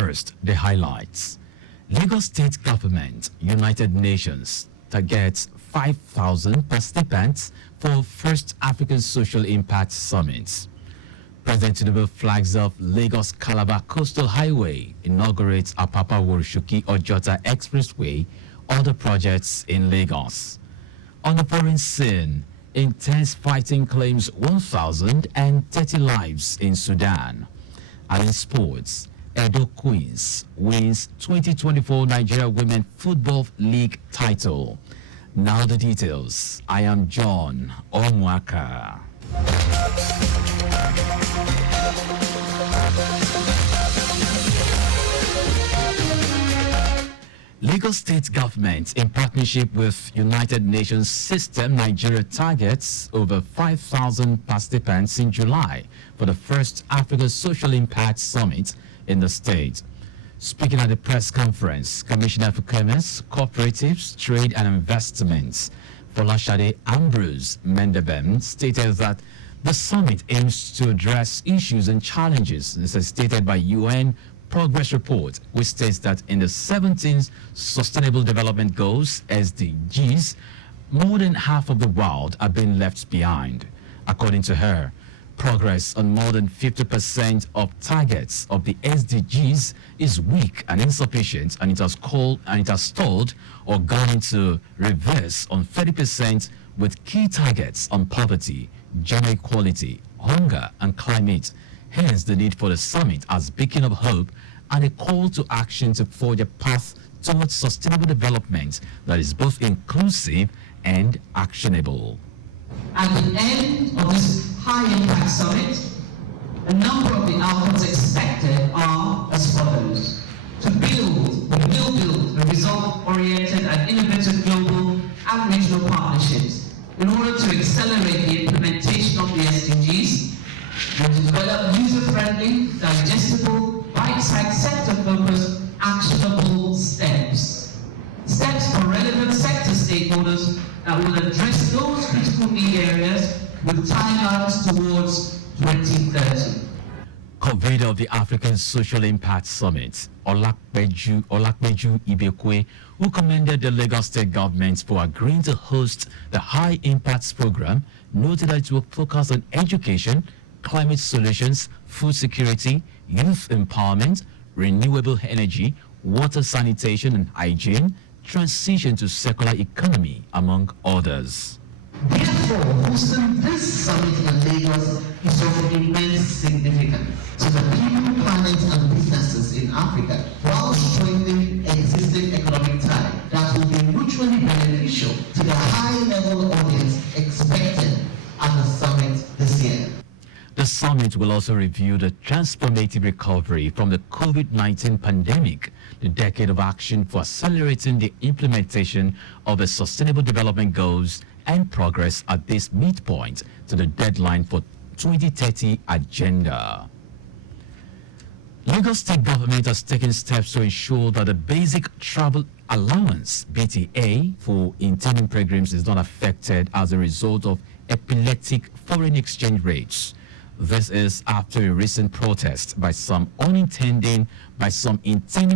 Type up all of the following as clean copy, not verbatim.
First, the highlights. Lagos State Government, United Nations, targets 5,000 participants for First African Social Impact Summit. President Tinubu flags off Lagos Calabar Coastal Highway, inaugurates Apapa Worishoki Ojota Expressway, other projects in Lagos. On the foreign scene, intense fighting claims 1,030 lives in Sudan. And in sports, Edo Queens wins 2024 Nigeria Women Football League title. Now the details. I am John Omoaka. Lagos State Government, in partnership with United Nations System Nigeria, targets over 5,000 participants in July for the first Africa Social Impact Summit in the state. Speaking at the press conference, Commissioner for Commerce, Cooperatives, Trade and Investments, Folashade Ambrose Mendebem, stated that the summit aims to address issues and challenges, as stated by UN Progress Report, which states that in the 17th Sustainable Development Goals, SDGs, more than half of the world are being left behind. According to her, progress on more than 50% of targets of the SDGs is weak and insufficient, and it has stalled or gone into reverse on 30%, with key targets on poverty, gender equality, hunger, and climate. Hence, the need for the summit as beacon of hope and a call to action to forge a path towards sustainable development that is both inclusive and actionable. At the end of this high-impact summit, a number of the outcomes expected are as follows. We will build a result-oriented and innovative global and regional partnerships in order to accelerate the implementation of the SDGs, and to develop user-friendly, digestible, bite-sized, sector-focused, actionable steps. Steps for relevant sector stakeholders that will address those critical need areas with timelines towards 2030. Convener of the African Social Impact Summit, Olakpeju Ibekwe, who commended the Lagos State government for agreeing to host the High Impacts Program, noted that it will focus on education, climate solutions, food security, youth empowerment, renewable energy, water sanitation and hygiene, transition to circular economy, among others. Therefore, hosting this summit in Lagos is of immense significance to the people, planet, and businesses in Africa, while strengthening existing economic ties that will be mutually beneficial to the high-level audience expected at the summit this year. The summit will also review the transformative recovery from the COVID-19 pandemic, the decade of action for accelerating the implementation of the Sustainable Development Goals, and progress at this midpoint to the deadline for 2030 agenda. Lagos State government has taken steps to ensure that the basic travel allowance (BTA) for intending pilgrims is not affected as a result of epileptic foreign exchange rates. This is after a recent protest by some intending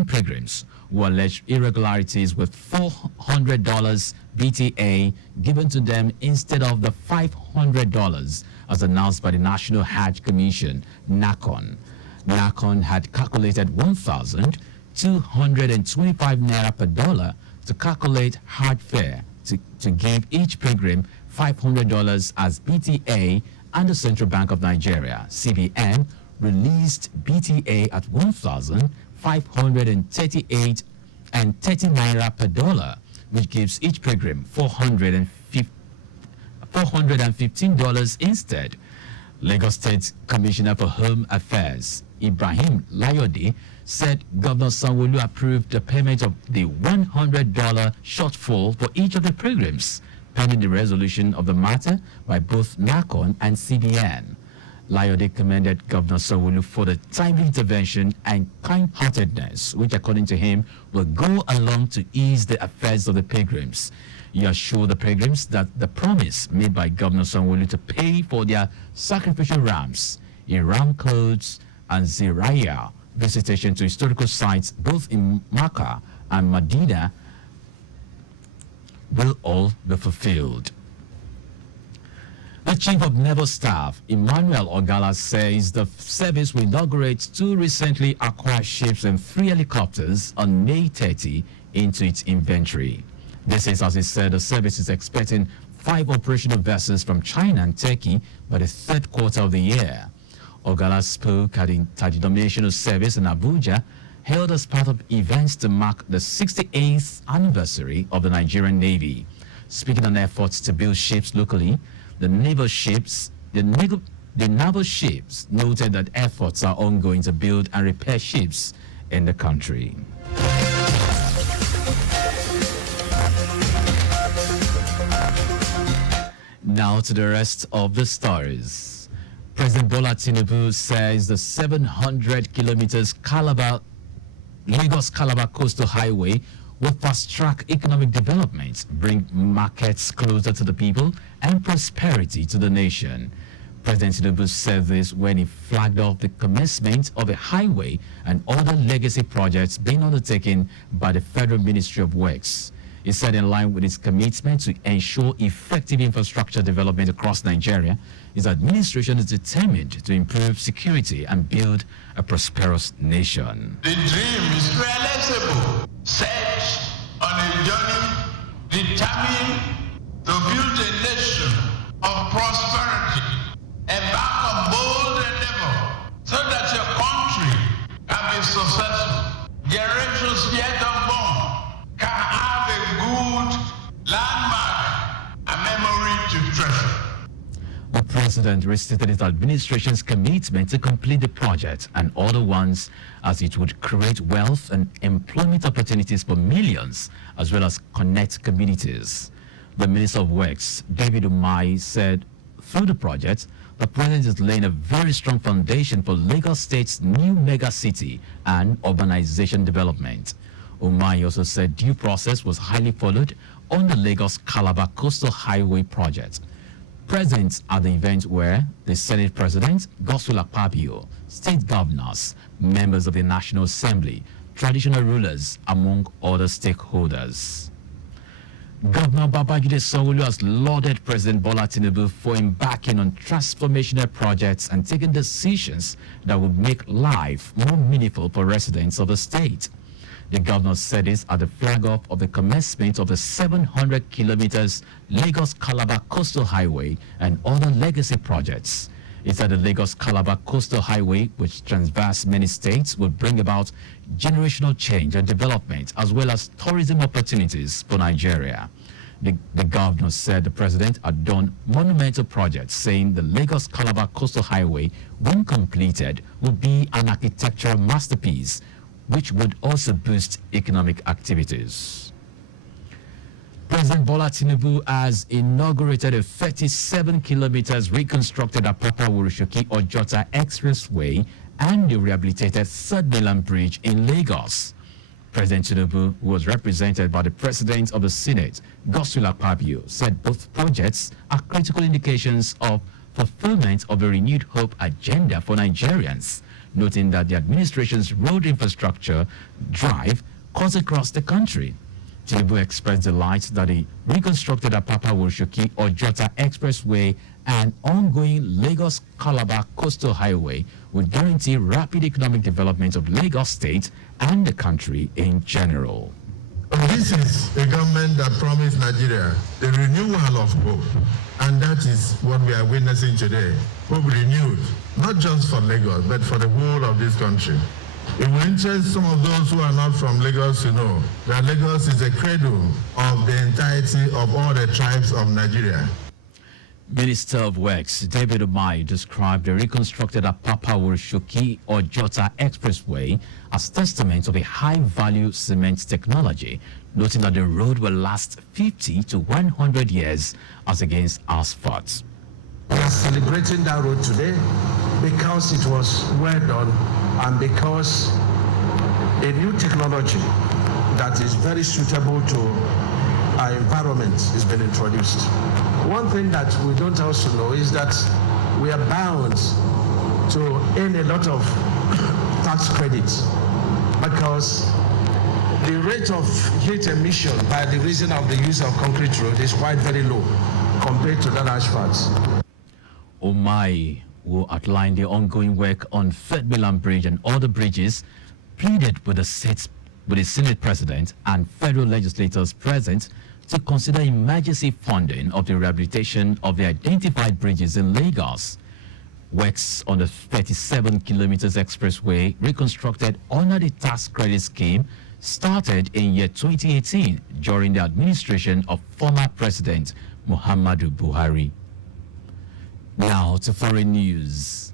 pilgrims who alleged irregularities with $400 BTA given to them instead of the $500 as announced by the National Hajj Commission, NACON. NACON had calculated 1,225 naira per dollar to calculate Hajj fare to give each pilgrim $500 as BTA, and the Central Bank of Nigeria, CBN, released BTA at 1,538 and 30 naira per dollar, which gives each pilgrim $415 instead. Lagos State Commissioner for Home Affairs, Ibrahim Layode, said Governor Sanwo-Olu approved the payment of the $100 shortfall for each of the pilgrims, pending the resolution of the matter by both NACON and CBN. Layode commended Governor Sanwo-Olu for the timely intervention and kind-heartedness, which, according to him, will go along to ease the affairs of the pilgrims. He assured the pilgrims that the promise made by Governor Sanwo-Olu to pay for their sacrificial rams in ram clothes and ziraya visitation to historical sites both in Makkah and Medina will all be fulfilled. The Chief of Naval Staff, Emmanuel Ogala, says the service will inaugurate 2 recently acquired ships and 3 helicopters on May 30 into its inventory. This is, as he said, the service is expecting 5 operational vessels from China and Turkey by the 3rd quarter of the year. Ogala spoke at the interdenominational service in Abuja, held as part of events to mark the 68th anniversary of the Nigerian Navy. Speaking on efforts to build ships locally, the naval ships noted that efforts are ongoing to build and repair ships in the country. Now to the rest of the stories. President Bola Tinubu says the 700 kilometers Lagos-Calabar Coastal Highway will fast-track economic development, bring markets closer to the people, and prosperity to the nation. President Tinubu said this when he flagged off the commencement of a highway and other legacy projects being undertaken by the Federal Ministry of Works. He said in line with its commitment to ensure effective infrastructure development across Nigeria, his administration is determined to improve security and build a prosperous nation. The dream is realizable. Set on a journey determined to build a nation of prosperity. Embark on bold endeavor so that your country can be successful. Generations yet unborn can have a good landmark and memory to treasure. The president restated his administration's commitment to complete the project and other ones, as it would create wealth and employment opportunities for millions, as well as connect communities. The Minister of Works, David Umahi, said through the project, the president is laying a very strong foundation for Lagos State's new mega city and urbanization development. Umahi also said due process was highly followed on the Lagos-Calabar Coastal Highway project. Present at the event were the Senate President, Godswill Akpabio, state governors, members of the National Assembly, traditional rulers, among other stakeholders. Governor Babajide Sanwo-Olu has lauded President Bola Tinubu for embarking on transformational projects and taking decisions that would make life more meaningful for residents of the state. The governor said this at the flag-off of the commencement of the 700 kilometers Lagos-Calabar Coastal Highway and other legacy projects. He said the Lagos-Calabar Coastal Highway, which traverses many states, will bring about generational change and development, as well as tourism opportunities for Nigeria. The governor said the president had done monumental projects, saying the Lagos-Calabar Coastal Highway, when completed, will be an architectural masterpiece, which would also boost economic activities. President Bola Tinubu has inaugurated a 37 kilometers reconstructed Apapa-Wurishoki-Ojota Expressway and the rehabilitated Third Mainland Bridge in Lagos. President Tinubu, who was represented by the President of the Senate, Godswill Akpabio, said both projects are critical indications of fulfillment of a renewed hope agenda for Nigerians, noting that the administration's road infrastructure drive cuts across the country. Tinubu expressed delight that the reconstructed Apapa-Wurishoki-Ojota Expressway and ongoing Lagos-Calabar Coastal Highway would guarantee rapid economic development of Lagos State and the country in general. This is a government that promised Nigeria the renewal of hope, and that is what we are witnessing today. Hope renewed, not just for Lagos, but for the whole of this country. It will interest some of those who are not from Lagos to know that Lagos is the cradle of the entirety of all the tribes of Nigeria. Minister of Works David Umahi described the reconstructed Apapa-Wurishoki-Ojota Expressway as testament of a high-value cement technology, noting that the road will last 50 to 100 years as against asphalt. We are celebrating that road today because it was well done and because a new technology that is very suitable to our environment has been introduced. One thing that we don't also know is that we are bound to earn a lot of tax credits because the rate of heat emission by the reason of the use of concrete road is quite very low compared to that asphalt. Omai, who outlined the ongoing work on Third Mainland Bridge and other bridges, pleaded with the Senate President and federal legislators present to consider emergency funding of the rehabilitation of the identified bridges in Lagos. Works on the 37 kilometers expressway reconstructed under the tax credit scheme started in year 2018 during the administration of former President Muhammadu Buhari. Now to foreign news.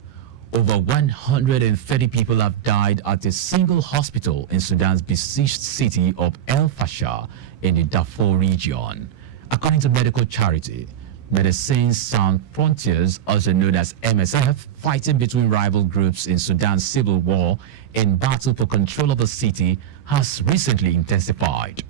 Over 130 people have died at a single hospital in Sudan's besieged city of El Fasher in the Darfur region. According to medical charity, Medecins Sans Frontiers, also known as MSF, fighting between rival groups in Sudan's civil war in battle for control of the city, has recently intensified.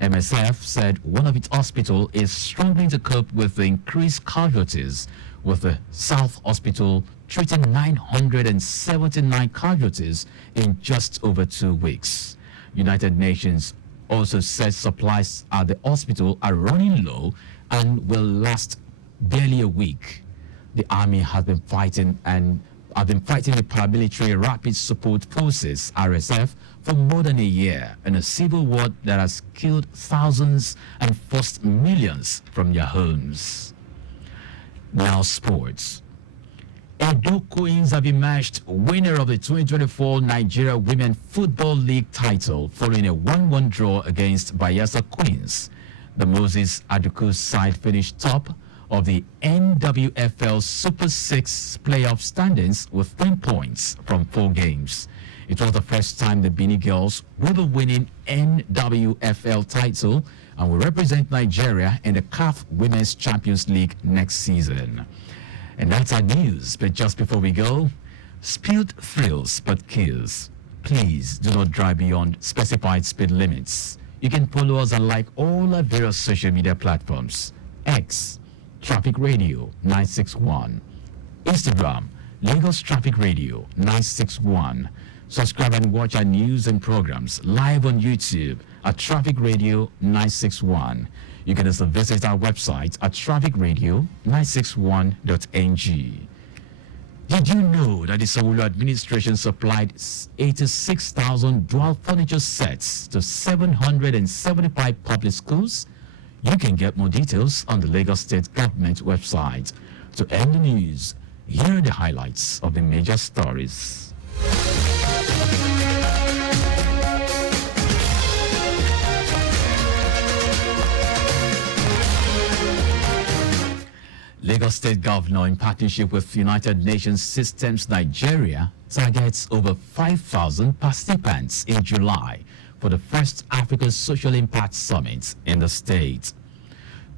MSF said one of its hospitals is struggling to cope with the increased casualties, with the South Hospital treating 979 casualties in just over 2 weeks. United Nations also said supplies at the hospital are running low and will last barely a week. The army has been fighting the paramilitary Rapid Support Forces (RSF) for more than a year in a civil war that has killed thousands and forced millions from their homes. Now sports. Edo Queens have emerged winner of the 2024 Nigeria Women Football League title following a 1-1 draw against Bayelsa Queens. The Moses Aduku side finished top of the NWFL Super 6 playoff standings with 10 points from 4 games. It was the first time the Benin Girls will be winning NWFL title and will represent Nigeria in the CAF Women's Champions League next season. And that's our news. But just before we go, speed thrills but kills. Please do not drive beyond specified speed limits. You can follow us and like all our various social media platforms. X, Traffic Radio 961. Instagram, Lagos Traffic Radio 961. Subscribe and watch our news and programs live on YouTube at Traffic Radio 961. You can also visit our website at trafficradio961.ng. Did you know that the Sanwo-Olu administration supplied 86,000 dual furniture sets to 775 public schools? You can get more details on the Lagos State Government website. To end the news, here are the highlights of the major stories. Lagos State Governor, in partnership with United Nations Systems Nigeria, targets over 5,000 participants in July for the first Africa Social Impact Summit in the state.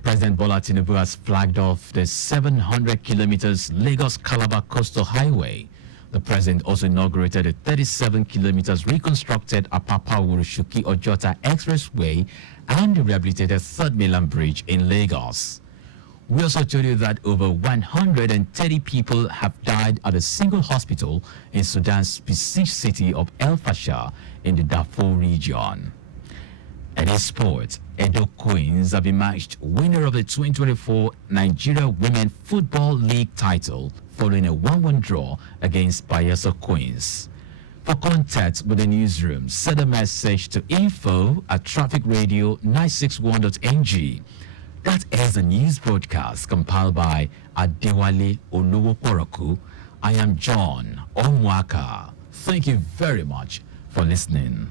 President Bola Tinubu has flagged off the 700 kilometers Lagos-Calabar Coastal Highway. The president also inaugurated a 37 kilometers reconstructed Apapa-Wurishuki-Ojota Expressway and the rehabilitated Third Mainland Bridge in Lagos. We also told you that over 130 people have died at a single hospital in Sudan's besieged city of El Fasher in the Darfur region. And in sport, Edo Queens have emerged winner of the 2024 Nigeria Women Football League title following a 1-1 draw against Bayelsa Queens. For contact with the newsroom, send a message to info@trafficradio961.ng. That is a news broadcast compiled by Adewale Oluwoporoku. I am John Omoaka. Thank you very much for listening.